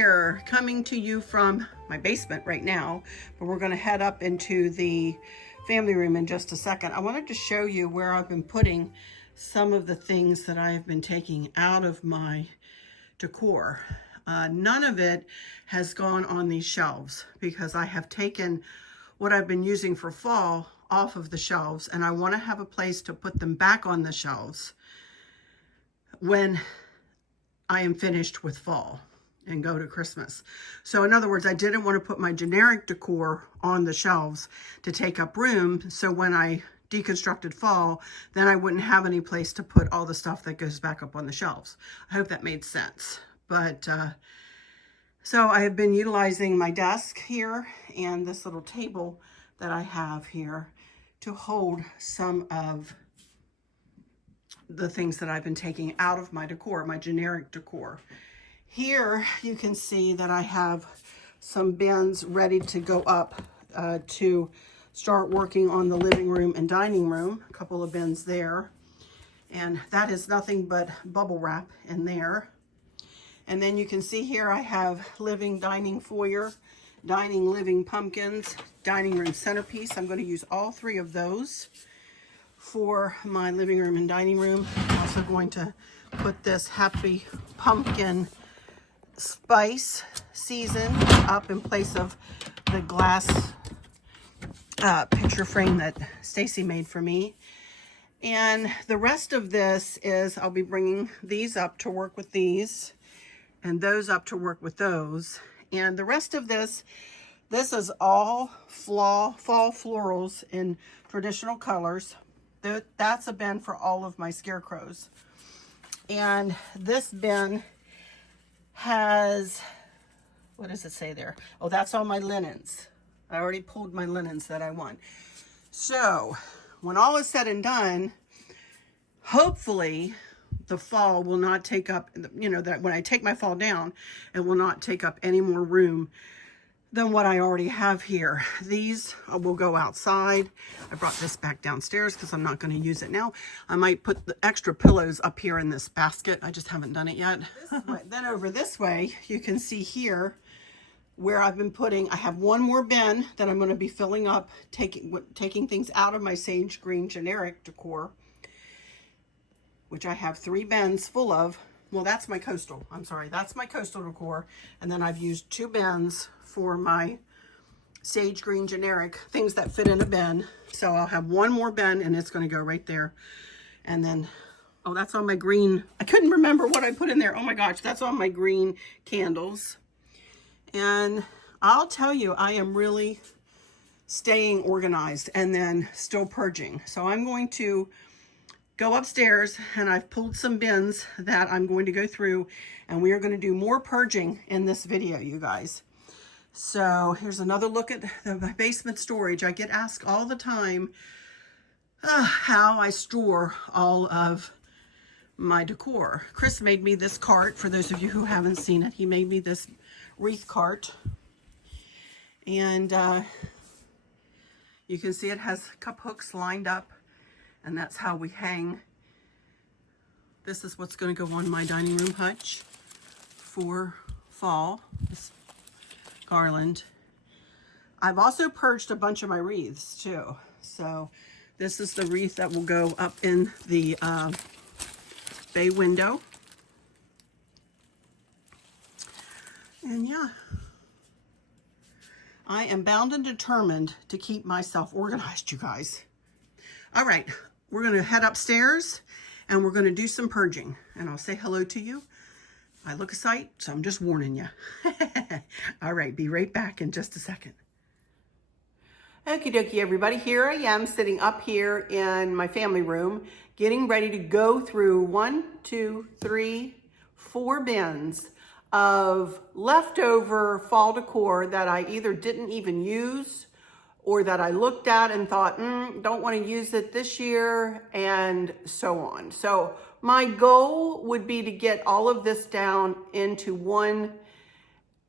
here, coming to you from my basement right now, but we're going to head up into the family room in just a second. I wanted to show you where I've been putting some of the things that I have been taking out of my decor. None of it has gone on these shelves because I have taken what I've been using for fall off of the shelves, and I want to have a place to put them back on the shelves when I am finished with fall and go to Christmas. So in other words, I didn't want to put my generic decor on the shelves to take up room. So when I deconstructed fall, then I wouldn't have any place to put all the stuff that goes back up on the shelves. I hope that made sense. But so I have been utilizing my desk here and this little table that I have here to hold some of the things that I've been taking out of my decor, my generic decor. Here you can see that I have some bins ready to go up to start working on the living room and dining room. A couple of bins there. And that is nothing but bubble wrap in there. And then you can see here I have living, dining foyer, dining, living pumpkins, dining room centerpiece. I'm going to use all three of those for my living room and dining room. I'm also going to put this happy pumpkin spice season up in place of the glass picture frame that Stacy made for me. And the rest of this is I'll be bringing these up to work with these and those up to work with those. And the rest of this is all fall florals in traditional colors. That's a bin for all of my scarecrows. And this bin has, what does it say there? Oh, that's all my linens. I already pulled my linens that I want. So when all is said and done, hopefully the fall will not take up, that when I take my fall down, it will not take up any more room than what I already have here. These will go outside. I brought this back downstairs because I'm not going to use it now. I might put the extra pillows up here in this basket. I just haven't done it yet. Then over this way, you can see here where I've been putting, I have one more bin that I'm going to be filling up, taking things out of my sage green generic decor, which I have 3 bins full of. Well, that's my coastal. I'm sorry, that's my coastal decor. And then I've used 2 bins for my sage green generic, things that fit in a bin. So I'll have one more bin and it's going to go right there. And then, oh, that's on my green. I couldn't remember what I put in there. Oh my gosh, that's on my green candles. And I'll tell you, I am really staying organized and then still purging. So I'm going to go upstairs and I've pulled some bins that I'm going to go through, and we are going to do more purging in this video, you guys. So here's another look at my basement storage. I get asked all the time how I store all of my decor. Chris made me this cart. For those of you who haven't seen it, he made me this wreath cart. And you can see it has cup hooks lined up, and that's how we hang. This is what's going to go on my dining room hutch for fall, this garland. I've also purged a bunch of my wreaths too. So this is the wreath that will go up in the bay window. And yeah, I am bound and determined to keep myself organized, you guys. All right, we're going to head upstairs and we're going to do some purging, and I'll say hello to you. I look a sight, so I'm just warning you. All right, be right back in just a second. Okie dokie, everybody. Here I am sitting up here in my family room, getting ready to go through 1, 2, 3, 4 bins of leftover fall decor that I either didn't even use or that I looked at and thought, don't want to use it this year, and so on. So my goal would be to get all of this down into one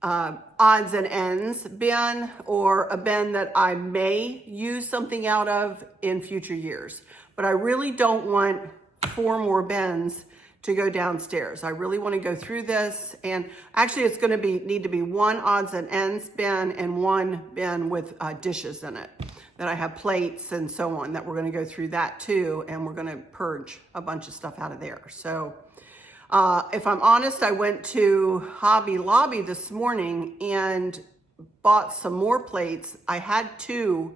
odds and ends bin, or a bin that I may use something out of in future years. But I really don't want 4 more bins to go downstairs. I really want to go through this, and actually it's going to need to be one odds and ends bin and one bin with dishes in it, that I have plates and so on, that we're going to go through that too, and we're going to purge a bunch of stuff out of there. So if I'm honest, I went to Hobby Lobby this morning and bought some more plates. I had three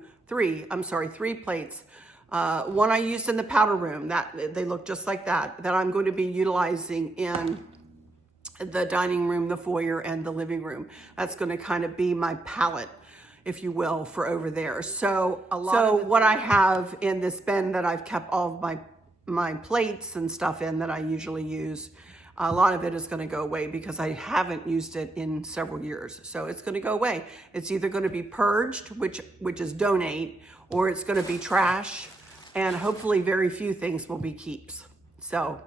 plates. One I used in the powder room, that they look just like that I'm going to be utilizing in the dining room, the foyer, and the living room. That's going to kind of be my palette, if you will, for over there. So what I have in this bin that I've kept all of my plates and stuff in that I usually use, a lot of it is going to go away because I haven't used it in several years. So it's going to go away. It's either going to be purged, which is donate, or it's going to be trash, and hopefully very few things will be keeps. So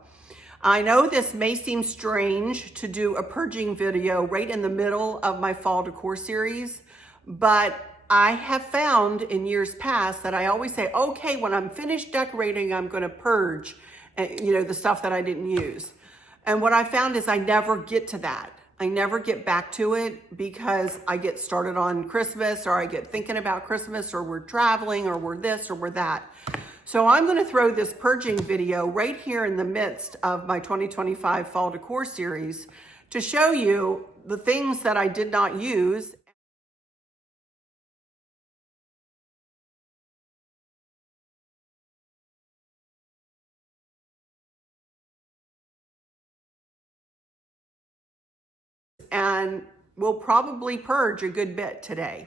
I know this may seem strange to do a purging video right in the middle of my fall decor series, but I have found in years past that I always say, okay, when I'm finished decorating, I'm going to purge, the stuff that I didn't use. And what I found is I never get to that. I never get back to it because I get started on Christmas, or I get thinking about Christmas, or we're traveling, or we're this, or we're that. So I'm going to throw this purging video right here in the midst of my 2025 fall decor series to show you the things that I did not use. And we'll probably purge a good bit today.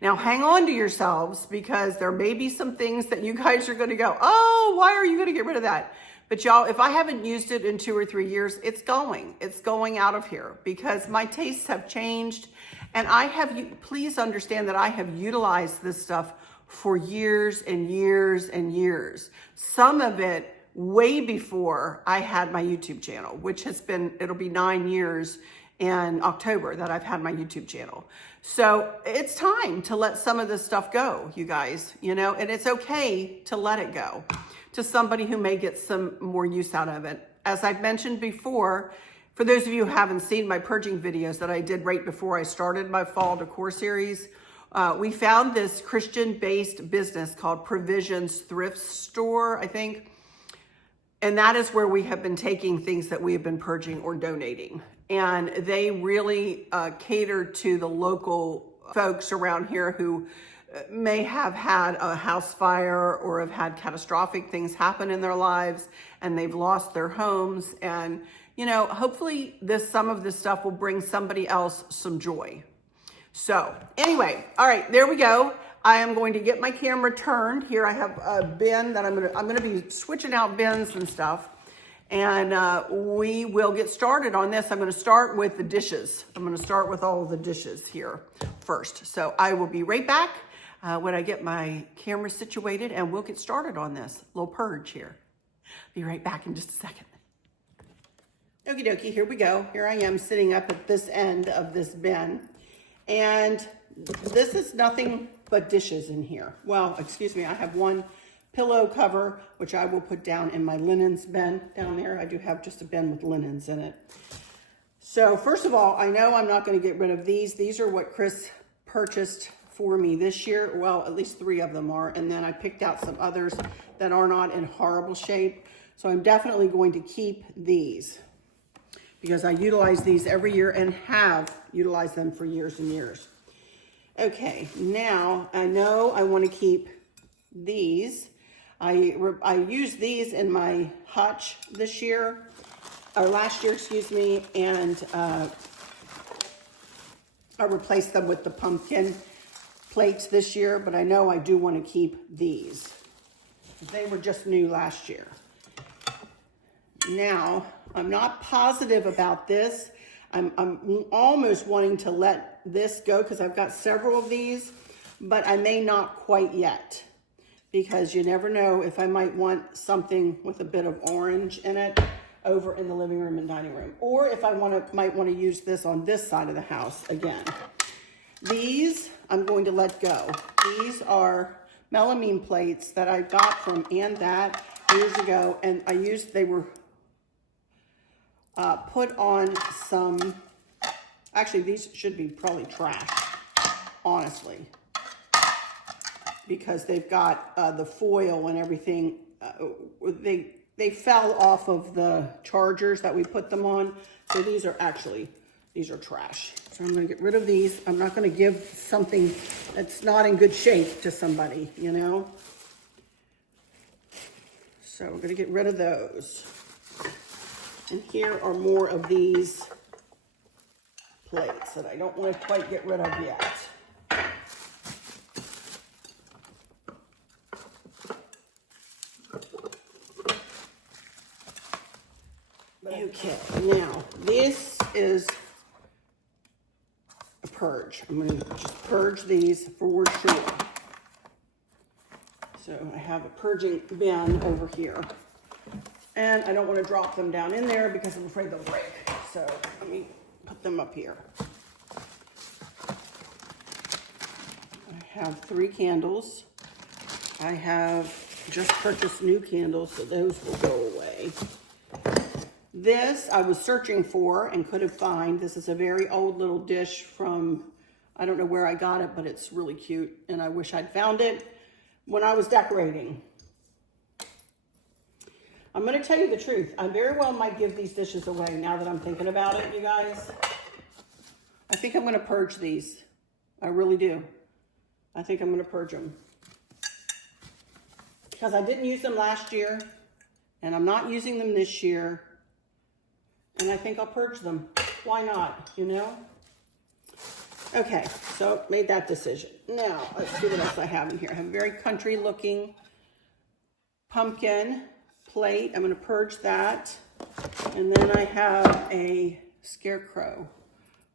Now hang on to yourselves, because there may be some things that you guys are going to go, oh, why are you going to get rid of that? But y'all, if I haven't used it in 2 or 3 years, it's going out of here, because my tastes have changed. And please understand that I have utilized this stuff for years and years and years. Some of it way before I had my YouTube channel, which it'll be 9 years in October that I've had my YouTube channel. So it's time to let some of this stuff go, you guys, and it's okay to let it go to somebody who may get some more use out of it. As I've mentioned before, for those of you who haven't seen my purging videos that I did right before I started my fall decor series, we found this Christian-based business called Provisions Thrift Store, I think. And that is where we have been taking things that we have been purging or donating. And they really cater to the local folks around here who may have had a house fire or have had catastrophic things happen in their lives, and they've lost their homes. And, hopefully some of this stuff will bring somebody else some joy. So anyway, all right, there we go. I am going to get my camera turned. Here I have a bin that I'm going to be switching out bins and stuff. And we will get started on this. I'm going to start with the dishes. I'm going to start with all of the dishes here first. So I will be right back when I get my camera situated, and we'll get started on this little purge here. Be right back in just a second. Okie dokie, here we go. Here I am sitting up at this end of this bin. And this is nothing but dishes in here. Well, excuse me, I have one pillow cover, which I will put down in my linens bin down there. I do have just a bin with linens in it. So first of all, I know I'm not going to get rid of these. These are what Chris purchased for me this year. Well, at least 3 of them are. And then I picked out some others that are not in horrible shape. So I'm definitely going to keep these because I utilize these every year and have utilized them for years and years. Okay, now I know I want to keep these. I used these in my hutch this year, or last year, excuse me, and I replaced them with the pumpkin plates this year, but I know I do want to keep these. They were just new last year. Now, I'm not positive about this. I'm almost wanting to let this go because I've got several of these, but I may not quite yet, because you never know if I might want something with a bit of orange in it over in the living room and dining room, or if I might want to use this on this side of the house again. These I'm going to let go. These are melamine plates that I got from And That years ago, and put on some, actually these should be probably trash, honestly, because they've got the foil and everything. They fell off of the chargers that we put them on. So these are trash. So I'm gonna get rid of these. I'm not gonna give something that's not in good shape to somebody, you know? So we're gonna get rid of those. And here are more of these plates that I don't want to quite get rid of yet. Okay, now this is a purge. I'm going to just purge these for sure. So I have a purging bin over here. And I don't want to drop them down in there because I'm afraid they'll break. So let me put them up here. I have 3 candles. I have just purchased new candles, so those will go away. This I was searching for and couldn't find. This is a very old little dish from, I don't know where I got it, but it's really cute. And I wish I'd found it when I was decorating. I'm going to tell you the truth. I very well might give these dishes away now that I'm thinking about it, you guys. I think I'm going to purge these. I really do. I think I'm going to purge them. Because I didn't use them last year, and I'm not using them this year. And I think I'll purge them. Why not, you know? Okay, so made that decision. Now, let's see what else I have in here. I have a very country looking pumpkin plate. I'm going to purge that. And then I have a scarecrow,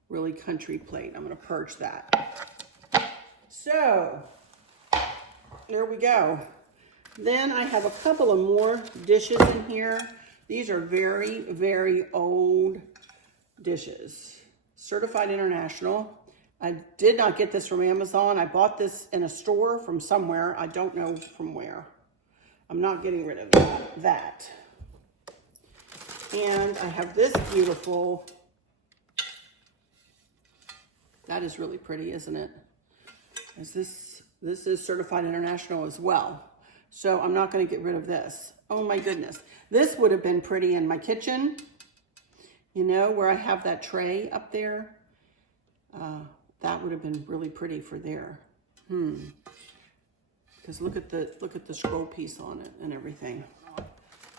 really country plate. I'm going to purge that. So, there we go. Then I have a couple of more dishes in here. These are very, very old dishes. Certified International. I did not get this from Amazon. I bought this in a store from somewhere. I don't know from where. I'm not getting rid of that. And I have this beautiful, that is really pretty, isn't it? This is Certified International as well. So I'm not going to get rid of this. Oh my goodness. This would have been pretty in my kitchen, you know, where I have that tray up there. That would have been really pretty for there. Because look at the scroll piece on it and everything.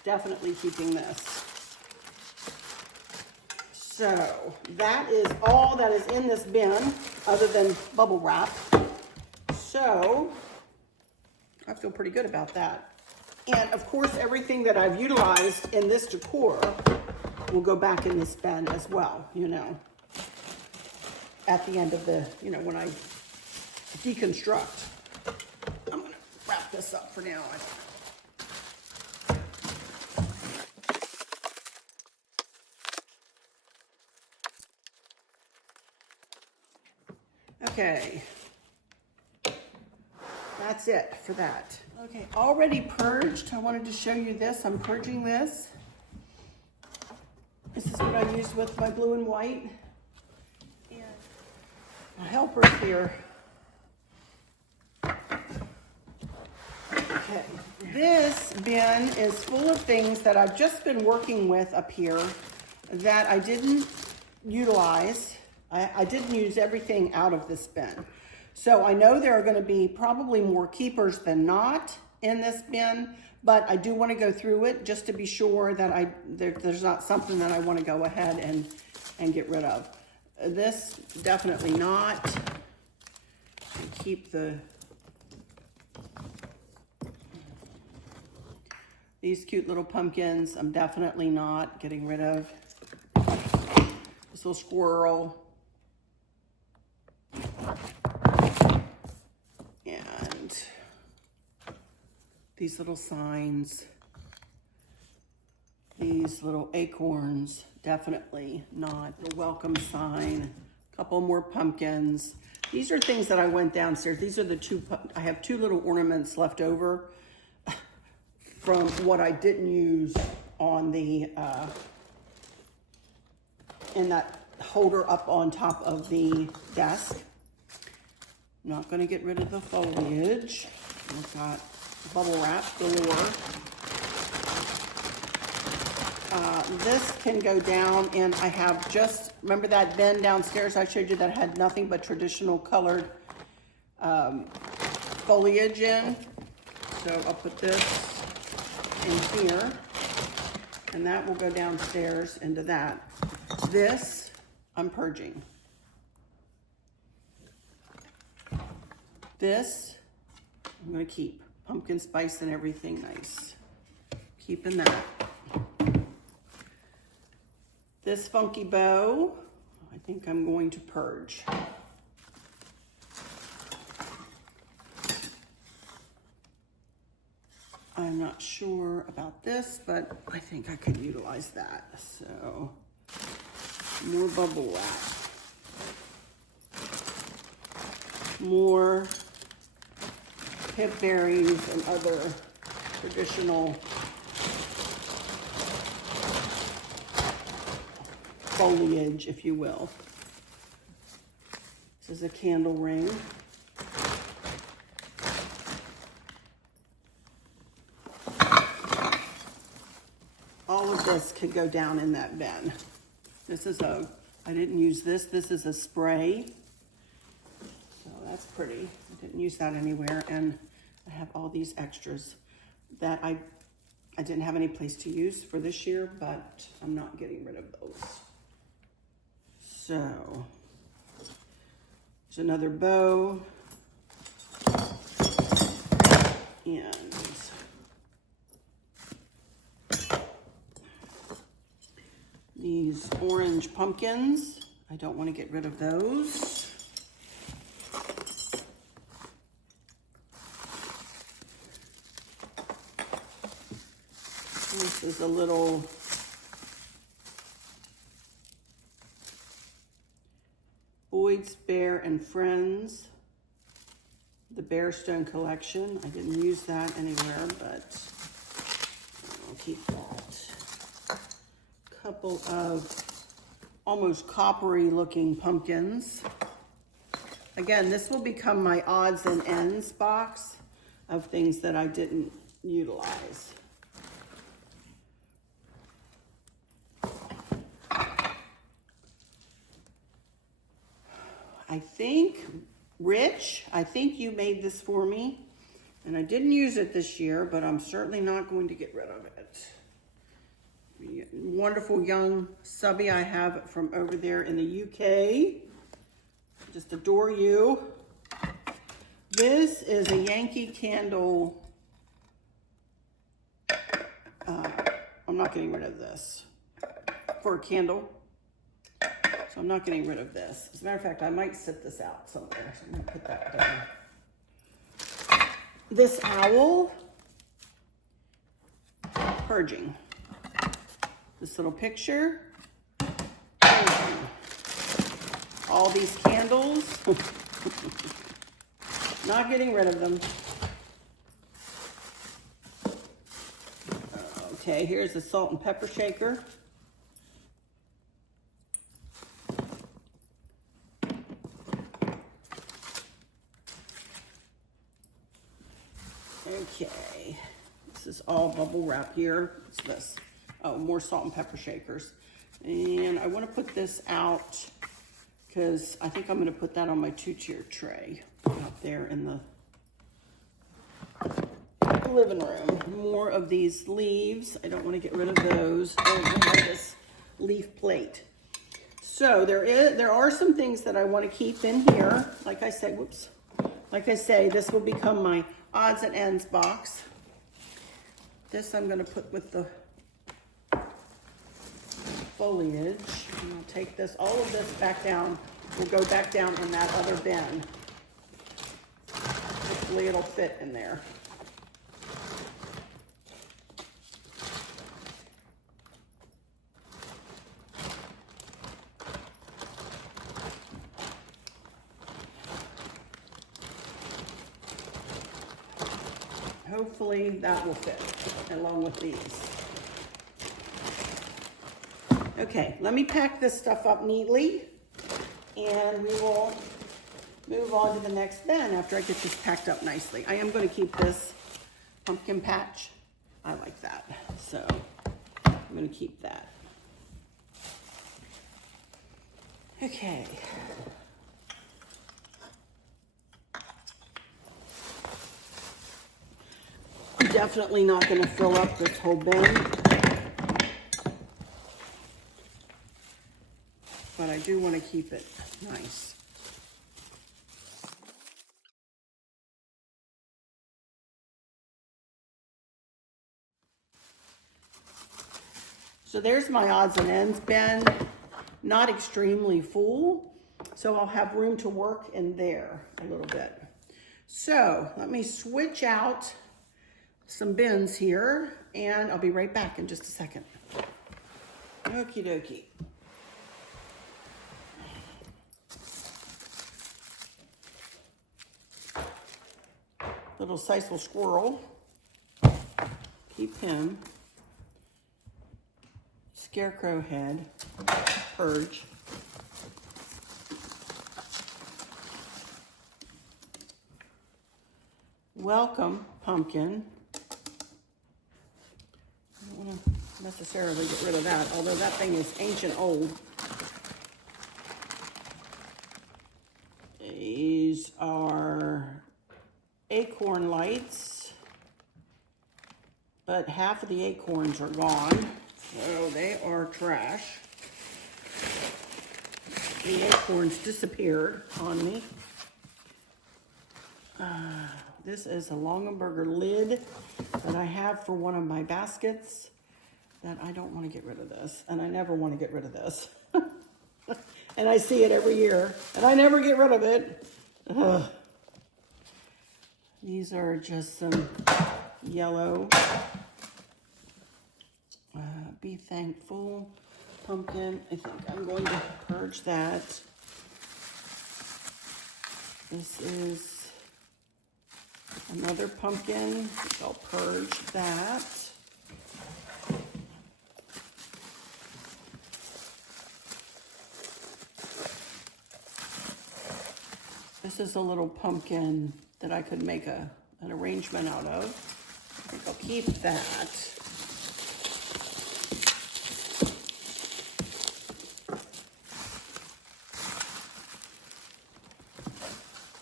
Definitely keeping this. So that is all that is in this bin other than bubble wrap. So I feel pretty good about that. And of course, everything that I've utilized in this decor will go back in this bin as well, you know, at the end of the, you know, when I deconstruct. I'm going to wrap this up for now. Okay. That's it for that. Okay, already purged. I wanted to show you this. I'm purging this. This is what I used with my blue and white. And my helper's here. Okay, this bin is full of things that I've just been working with up here that I didn't utilize. I didn't use everything out of this bin. So I know there are going to be probably more keepers than not in this bin, but I do want to go through it just to be sure that there's not something that I want to go ahead and get rid of. This, definitely not. And keep these cute little pumpkins, I'm definitely not getting rid of. This little squirrel. And these little signs, these little acorns, definitely not. The welcome sign, a couple more pumpkins. These are things that I went downstairs. These are the I have 2 little ornaments left over from what I didn't use on the in that holder up on top of the desk. I'm not going to get rid of the foliage. I've got bubble wrap galore. This can go down, and I have just, remember that bin downstairs I showed you that had nothing but traditional colored foliage in? So I'll put this in here, and that will go downstairs into that. This, I'm purging. This, I'm gonna keep. Pumpkin spice and everything nice. Keeping that. This funky bow, I think I'm going to purge. I'm not sure about this, but I think I could utilize that. So, more bubble wrap. More hip berries and other traditional foliage, if you will. This is a candle ring. All of this could go down in that bin. This is I didn't use this. This is a spray. So that's pretty. I didn't use that anywhere. And I have all these extras that I didn't have any place to use for this year, but I'm not getting rid of those. So, there's another bow. And these orange pumpkins. I don't want to get rid of those. This is a little Boyd's Behr and Friends, the Behr Stone collection. I didn't use that anywhere, but I'll keep that. Couple of almost coppery looking pumpkins. Again, this will become my odds and ends box of things that I didn't utilize. I think, Rich, I think you made this for me, and I didn't use it this year, but I'm certainly not going to get rid of it. Wonderful young subby I have from over there in the UK. Just adore you. This is a Yankee Candle. I'm not getting rid of this for a candle. So I'm not getting rid of this. As a matter of fact, I might sit this out somewhere. So I'm gonna put that down. This owl, purging. This little picture, purging. All these candles, not getting rid of them. Okay, here's the salt and pepper shaker. Okay, this is all bubble wrap here. What's this? Oh, more salt and pepper shakers. And I want to put this out because I think I'm going to put that on my 2-tier tray out there in the living room. More of these leaves. I don't want to get rid of those. Oh, I have this leaf plate. So there are some things that I want to keep in here. Like I said, whoops. Like I say, this will become my odds and ends box. This I'm going to put with the foliage. And I'll take this, all of this back down. We'll go back down in that other bin. Hopefully it'll fit in there. Hopefully that will fit along with these. Okay, let me pack this stuff up neatly and we will move on to the next bin after I get this packed up nicely. I am going to keep this pumpkin patch. I like that, so I'm going to keep that. Okay. I'm definitely not going to fill up this whole bin, but I do want to keep it nice. So there's my odds and ends bin, not extremely full, so I'll have room to work in there a little bit. So let me switch out some bins here and I'll be right back in just a second. Okie dokie. Little Sisal squirrel, keep him. Scarecrow head, purge. Welcome pumpkin. I don't want to necessarily get rid of that, although that thing is ancient old. These are acorn lights, but half of the acorns are gone. So they are trash. The acorns disappeared on me. This is a Longaberger lid that I have for one of my baskets that I don't want to get rid of this. And I never want to get rid of this. And I see it every year and I never get rid of it. Ugh. These are just some yellow Be Thankful pumpkin. I think I'm going to purge that. This is another pumpkin. I'll purge that. This is a little pumpkin that I could make an arrangement out of. I think I'll keep that.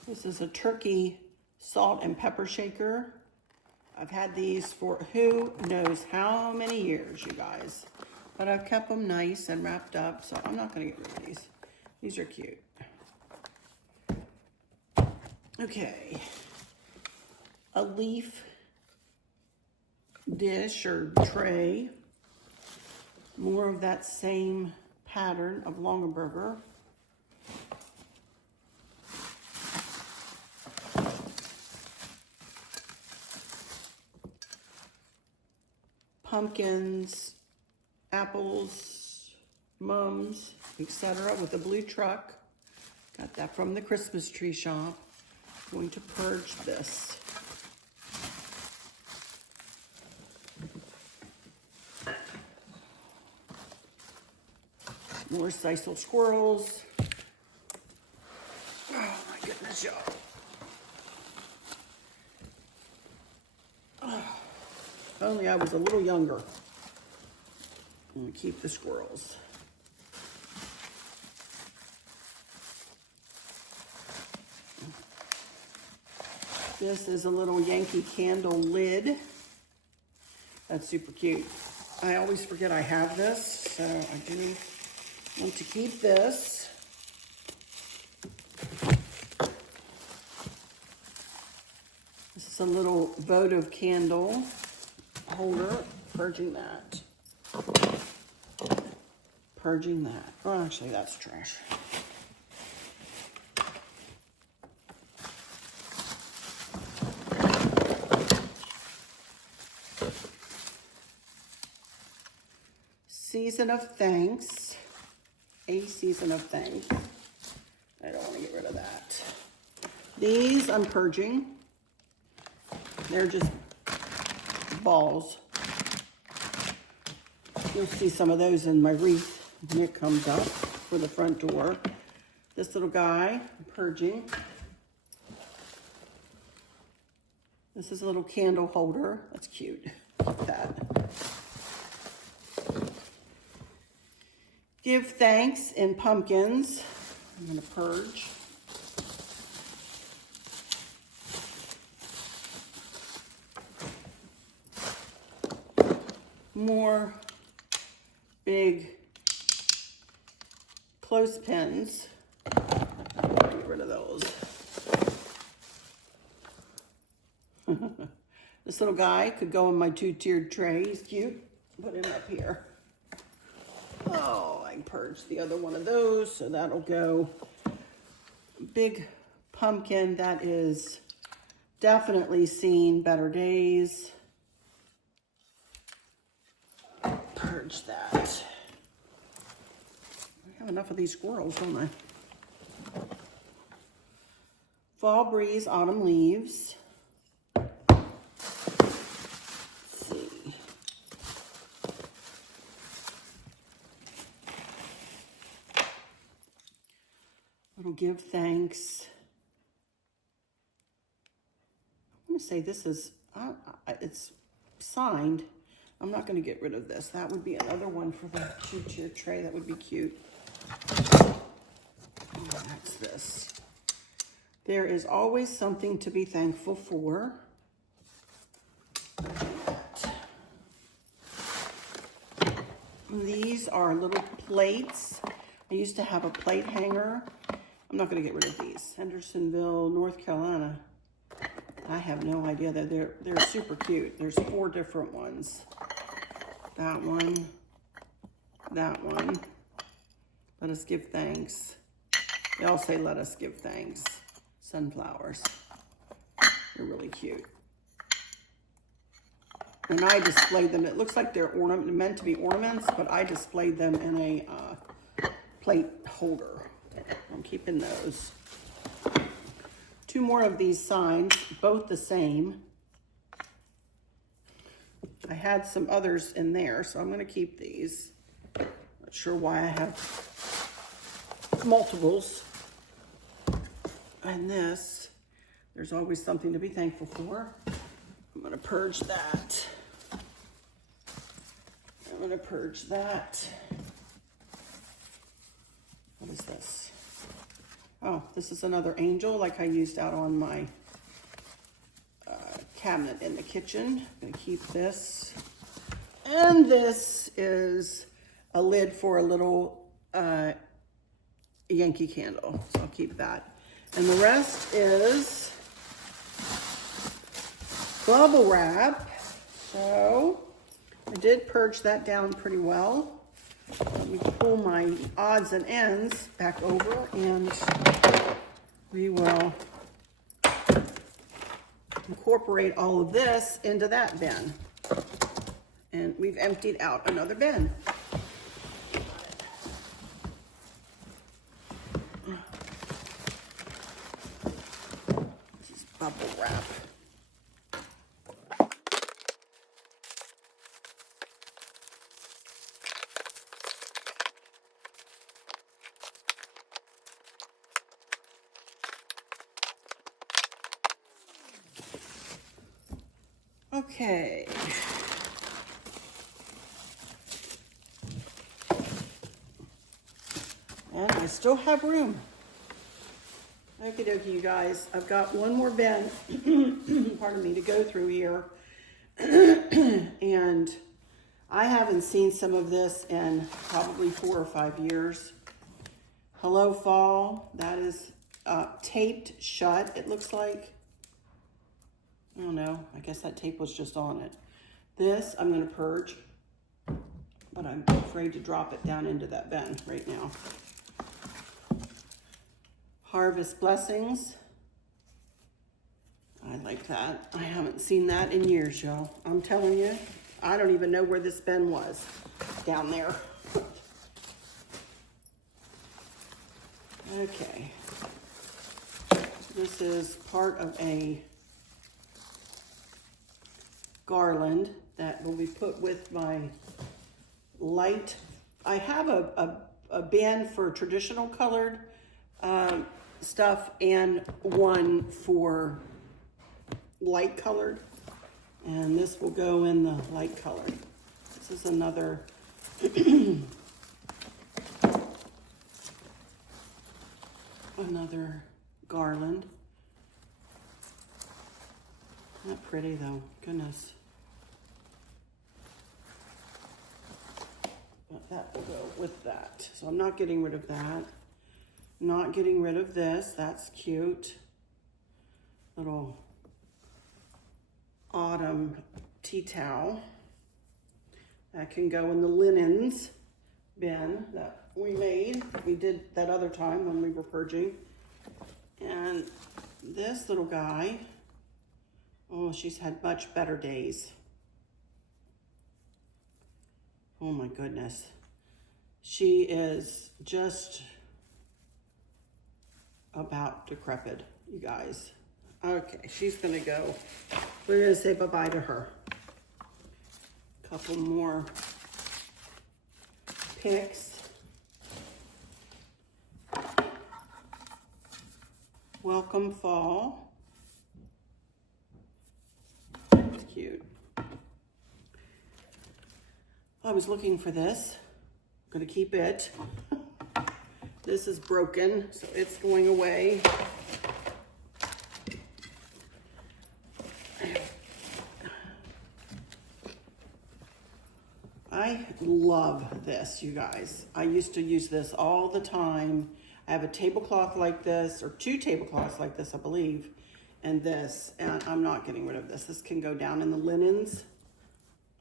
This is a turkey salt and pepper shaker. I've had these for who knows how many years, you guys. But I've kept them nice and wrapped up, so I'm not going to get rid of these. These are cute. Okay. A leaf dish or tray. More of that same pattern of Longaberger. Pumpkins, apples, mums, etc. with a blue truck. Got that from the Christmas tree shop. Going to purge this. More Sisal squirrels. Oh my goodness, y'all. If only I was a little younger. I'm gonna keep the squirrels. This is a little Yankee Candle lid. That's super cute. I always forget I have this, so I do want to keep this. This is a little votive candle holder. Purging that. Purging that. Oh, actually, that's trash. Season of Thanks. A Season of Thanks. I don't want to get rid of that. These I'm purging. They're just balls. You'll see some of those in my wreath. And it comes up for the front door. This little guy, purging. This is a little candle holder. That's cute. Like that. Give thanks in pumpkins. I'm going to purge. More big clothespins. Get rid of those. This little guy could go in my two-tiered tray. He's cute. Put him up here. Oh, I purged the other one of those, so that'll go. Big pumpkin that is definitely seen better days. Purge that. I have enough of these squirrels, don't I? Fall breeze, autumn leaves. Let's see. Little give thanks. I'm going to say this is, it's signed. I'm not going to get rid of this. That would be another one for the two-tier tray. That would be cute. Oh, that's this. There is always something to be thankful for. These are little plates. I used to have a plate hanger. I'm not going to get rid of these. Hendersonville, North Carolina. I have no idea that they're super cute. There's 4 different ones. That one. That one. Let us give thanks. They all say let us give thanks. Sunflowers. They're really cute. And I displayed them. It looks like they're meant to be ornaments, but I displayed them in a plate holder. I'm keeping those. 2 more of these signs, both the same. I had some others in there, so I'm going to keep these. Not sure why I have multiples. And this, there's always something to be thankful for. I'm going to purge that. I'm going to purge that. What is this? Oh, this is another angel like I used out on my cabinet in the kitchen. I'm going to keep this. And this is a lid for a little Yankee candle. So I'll keep that. And the rest is bubble wrap. So I did purge that down pretty well. Let me pull my odds and ends back over and we will incorporate all of this into that bin. And we've emptied out another bin. This is bubble wrap. Okay. And I still have room. Okie dokie, you guys. I've got one more bin, pardon me, to go through here. And I haven't seen some of this in probably 4 or 5 years. Hello Fall. That is taped shut, it looks like. I don't know. I guess that tape was just on it. This I'm going to purge, but I'm afraid to drop it down into that bin right now. Harvest Blessings. I like that. I haven't seen that in years, y'all. I'm telling you, I don't even know where this bin was down there. Okay. This is part of a garland that will be put with my light I have a bin for traditional colored stuff and one for light colored. And this will go in the light colored. This is another another garland. Not pretty though, goodness. But that will go with that. So I'm not getting rid of that. Not getting rid of this, that's cute. Little autumn tea towel. That can go in the linens bin that we made. We did that other time when we were purging. And this little guy, oh, she's had much better days. Oh my goodness. She is just about decrepit, you guys. Okay, she's gonna go. We're gonna say bye-bye to her. Couple more picks. Welcome fall. It's cute. I was looking for this. I'm gonna keep it. This is broken, so it's going away. I love this, you guys. I used to use this all the time. I have a tablecloth like this, or 2 tablecloths like this, I believe, and this, and I'm not getting rid of this. This can go down in the linens.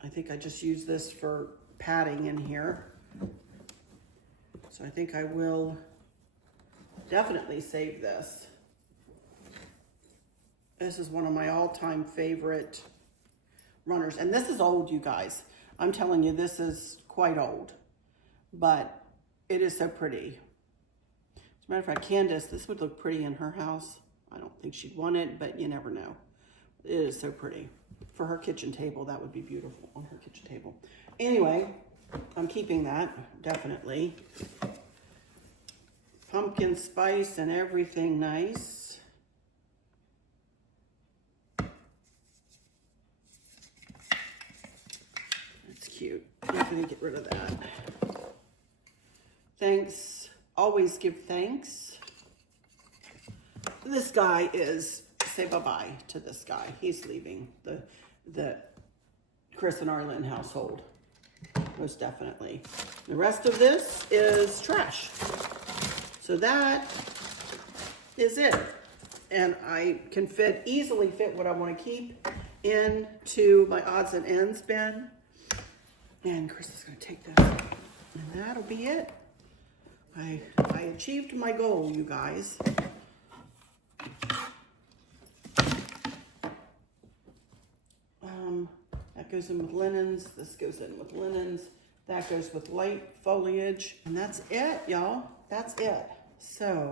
I think I just use this for padding in here. So I think I will definitely save this. This is one of my all-time favorite runners. And this is old, you guys. I'm telling you, this is quite old, but it is so pretty. As a matter of fact, Candace, this would look pretty in her house. I don't think she'd want it, but you never know. It is so pretty. For her kitchen table, that would be beautiful on her kitchen table. Anyway, I'm keeping that, definitely. Pumpkin spice and everything nice. That's cute. I'm gonna get rid of that. Thanks. Always give thanks. This guy is, say bye-bye to this guy. He's leaving the Chris and Arlynn household. Most definitely. The rest of this is trash. So that is it. And I can easily fit what I want to keep into my odds and ends bin. And Chris is going to take this. And that'll be it. I achieved my goal, you guys. That goes in with linens. This goes in with linens. That goes with light foliage. And that's it, y'all. That's it. So,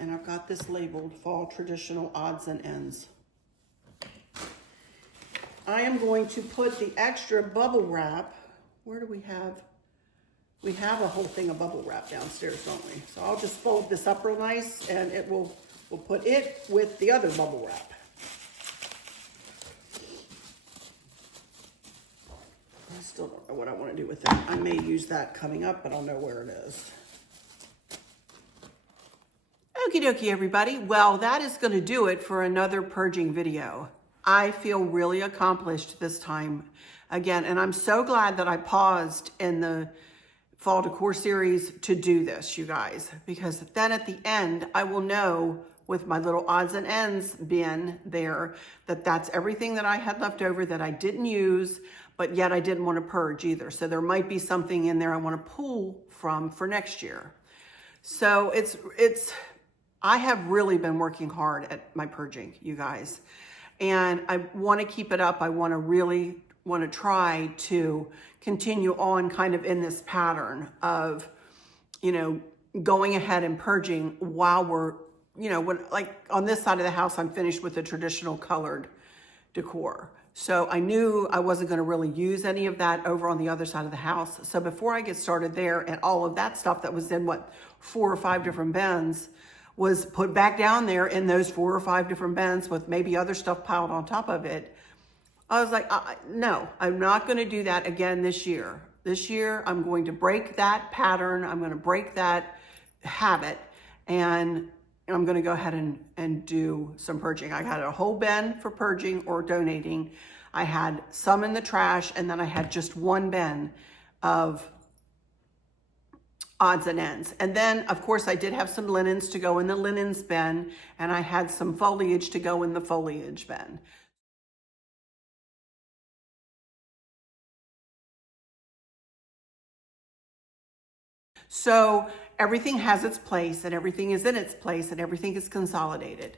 and I've got this labeled Fall Traditional Odds and Ends. I am going to put the extra bubble wrap. Where do we have? We have a whole thing of bubble wrap downstairs, don't we? So I'll just fold this up real nice and we'll put it with the other bubble wrap. I still don't know what I want to do with that. I may use that coming up, but I'll know where it is. Okie dokie, everybody. Well, that is going to do it for another purging video. I feel really accomplished this time again, and I'm so glad that I paused in the Fall Decor series to do this, you guys, because then at the end, I will know with my little odds and ends bin there that that's everything that I had left over that I didn't use, but yet I didn't want to purge either. So there might be something in there I want to pull from for next year. So I have really been working hard at my purging, you guys, and I want to keep it up. I want to try to continue on kind of in this pattern of, going ahead and purging while we're, when like on this side of the house, I'm finished with the traditional colored decor. So I knew I wasn't going to really use any of that over on the other side of the house. So before I get started there, and all of that stuff that was in 4 or 5 different bins was put back down there in those 4 or 5 different bins with maybe other stuff piled on top of it, I was like, no, I'm not going to do that again this year. This year, I'm going to break that pattern. I'm going to break that habit, and I'm going to go ahead and do some purging. I had a whole bin for purging or donating. I had some in the trash, and then I had just one bin of odds and ends. And then, of course, I did have some linens to go in the linens bin, and I had some foliage to go in the foliage bin. So everything has its place, and everything is in its place, and everything is consolidated.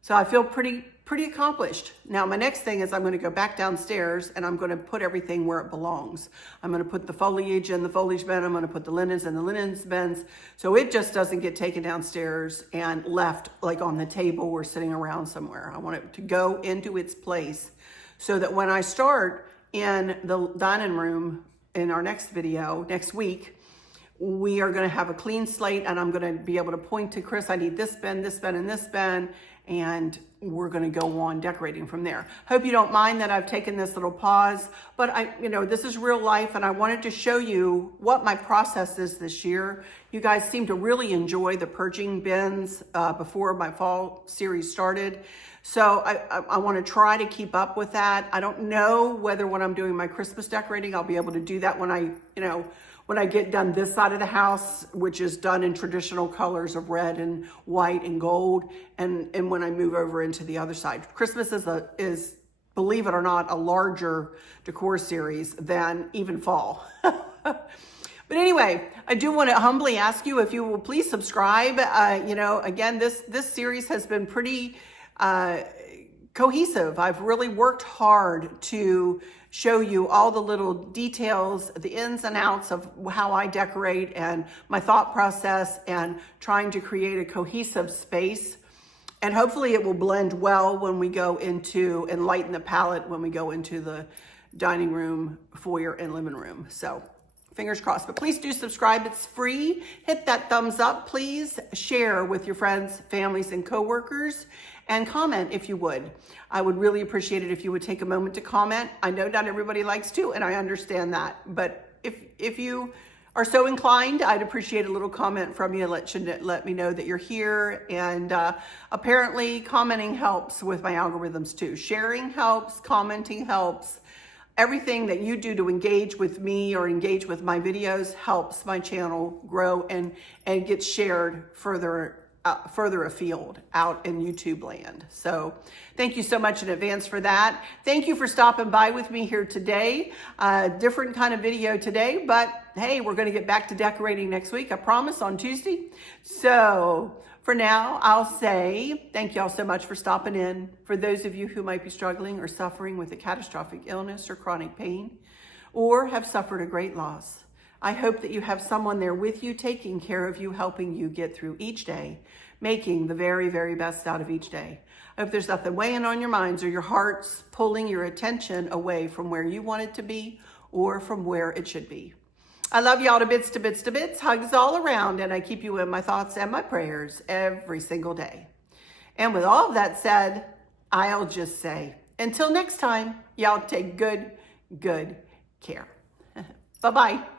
So I feel pretty accomplished. Now my next thing is I'm going to go back downstairs and I'm going to put everything where it belongs. I'm going to put the foliage in the foliage bin. I'm going to put the linens in the linens bins, so it just doesn't get taken downstairs and left like on the table or sitting around somewhere. I want it to go into its place so that when I start in the dining room in our next video next week, we are going to have a clean slate, and I'm going to be able to point to Chris, I need this bin, and this bin, and we're going to go on decorating from there. Hope you don't mind that I've taken this little pause, but this is real life, and I wanted to show you what my process is this year. You guys seem to really enjoy the purging bins before my fall series started. So I want to try to keep up with that. I don't know whether when I'm doing my Christmas decorating, I'll be able to do that when I get done this side of the house, which is done in traditional colors of red and white and gold, and when I move over into the other side. Christmas is, believe it or not, a larger decor series than even fall. But anyway, I do want to humbly ask you if you will please subscribe. Again, this series has been pretty cohesive. I've really worked hard to show you all the little details, the ins and outs of how I decorate and my thought process, and trying to create a cohesive space. And hopefully it will blend well when we go into and lighten the palette when we go into the dining room, foyer, and living room. So fingers crossed, but please do subscribe. It's free. Hit that thumbs up, please. Share with your friends, families, and coworkers, and comment if you would. I would really appreciate it if you would take a moment to comment. I know not everybody likes to, and I understand that, but if you are so inclined, I'd appreciate a little comment from you. Let me know that you're here. And apparently commenting helps with my algorithms too. Sharing helps, commenting helps. Everything that you do to engage with me or engage with my videos helps my channel grow and get shared further afield out in YouTube land. So thank you so much in advance for that. Thank you for stopping by with me here today. Different kind of video today, but hey, we're going to get back to decorating next week, I promise, on Tuesday. So for now, I'll say thank you all so much for stopping in. For those of you who might be struggling or suffering with a catastrophic illness or chronic pain, or have suffered a great loss, I hope that you have someone there with you, taking care of you, helping you get through each day, making the very, very best out of each day. I hope there's nothing weighing on your minds or your hearts, pulling your attention away from where you want it to be or from where it should be. I love y'all to bits, to bits, to bits. Hugs all around, and I keep you in my thoughts and my prayers every single day. And with all of that said, I'll just say, until next time, y'all take good care. Bye-bye.